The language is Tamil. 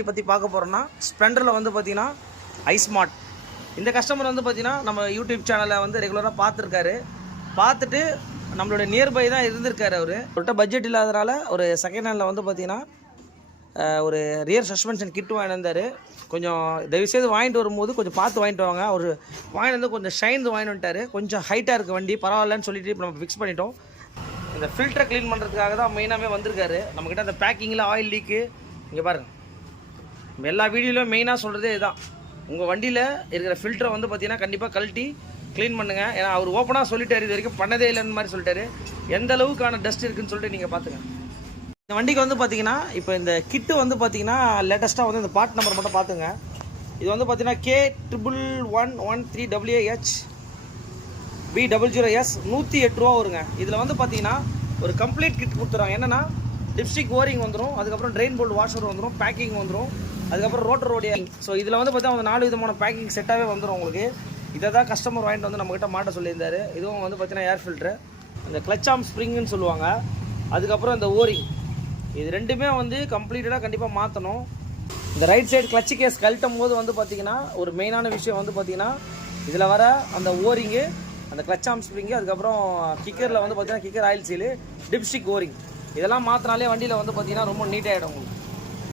வண்டி பற்றி பார்க்க போகிறோன்னா ஸ்ப்ளெண்டரில் வந்து பார்த்தீங்கன்னா ஐஸ்மார்ட். இந்த கஸ்டமர் வந்து பார்த்தீங்கன்னா நம்ம யூடியூப் சேனலை வந்து ரெகுலராக பார்த்துருக்காரு. பார்த்துட்டு நம்மளோட நியர்பை தான் இருந்திருக்காரு. அவர்கிட்ட பட்ஜெட் இல்லாதனால ஒரு செகண்ட் ஹேண்டில் வந்து பார்த்தீங்கன்னா ஒரு ரியர் சஸ்பென்ஷன் கிட்டு வாங்கிட்டு கொஞ்சம் தயவுசெய்து வாங்கிட்டு வரும்போது கொஞ்சம் பார்த்து வாங்கிட்டு வாங்க. அவர் வாங்கிட்டு வந்து கொஞ்சம் ஷைன் வாங்கிட்டு வந்துட்டார். கொஞ்சம் ஹைட்டாக இருக்குது வண்டி, பரவாயில்லன்னு சொல்லிட்டு இப்போ நம்ம ஃபிக்ஸ் பண்ணிட்டோம். இந்த ஃபில்டரை க்ளீன் பண்ணுறதுக்காக தான் மெயினாகவே வந்திருக்காரு. நம்மக்கிட்ட அந்த பேக்கிங்கில் ஆயில் லீக்கு இங்கே பாருங்கள். நம்ம எல்லா வீடியோலையும் மெயினாக சொல்கிறதே இதுதான். உங்கள் வண்டியில் இருக்கிற ஃபில்டரை வந்து பார்த்தீங்கன்னா கண்டிப்பாக கழட்டி க்ளீன் பண்ணுங்கள். ஏன்னா அவர் ஓப்பனாக சொல்லிட்டார், இது வரைக்கும் பண்ணதே இல்லைன்னு மாதிரி சொல்லிட்டாரு. எந்த அளவுக்கான டஸ்ட் இருக்குதுன்னு சொல்லிட்டு நீங்கள் பார்த்துங்க. இந்த வண்டிக்கு வந்து பார்த்தீங்கன்னா இப்போ இந்த கிட்டு வந்து பார்த்தீங்கன்னா லேட்டஸ்ட்டாக வந்து இந்த பார்ட் நம்பர் மட்டும் பார்த்துங்க. இது வந்து பார்த்தீங்கன்னா K11113WH B00S 108 ரூபா வருங்க. இதில் வந்து பார்த்தீங்கன்னா ஒரு கம்ப்ளீட் கிட் கொடுத்துறாங்க. என்னென்னா டிப்ஸ்டிக் ஓரிங் வந்துடும், அதுக்கப்புறம் ட்ரெயின் போல்ட் வாஷர் வந்துடும், பேக்கிங் வந்துடும், அதுக்கப்புறம் ரோட்டர் ரோடியா. ஸோ இதில் வந்து பார்த்தீங்கன்னா 4 விதமான பேக்கிங் செட்டாகவே வந்துடும் உங்களுக்கு. இதை தான் கஸ்டமர் வாங்கிட்டு வந்து நம்மகிட்ட மாட்ட சொல்லியிருந்தாரு. இதுவும் வந்து பார்த்தீங்கன்னா ஏர் ஃபில்ட்ரு, அந்த கிளச் ஆர்ம் ஸ்ப்ரிங்குன்னு சொல்லுவாங்க, அதுக்கப்புறம் இந்த ஓரிங், இது ரெண்டுமே வந்து கம்ப்ளீட்டடாக கண்டிப்பாக மாற்றணும். இந்த ரைட் சைடு கிளச்சு கேஸ் கழட்டும் போது வந்து பார்த்தீங்கன்னா ஒரு மெயினான விஷயம் வந்து பார்த்தீங்கன்னா இதில் வர அந்த ஓரிங்கு, அந்த கிளச் ஆர்ம் ஸ்ப்ரிங்கு, அதுக்கப்புறம் கிக்கரில் வந்து பார்த்தீங்கன்னா கிக்கர் ஆயில் சீலு, டிப்ஸ்டிக் ஓரிங், இதெல்லாம் மாற்றினாலே வண்டியில் வந்து பார்த்தீங்கன்னா ரொம்ப நீட்டாகிடும் உங்களுக்கு.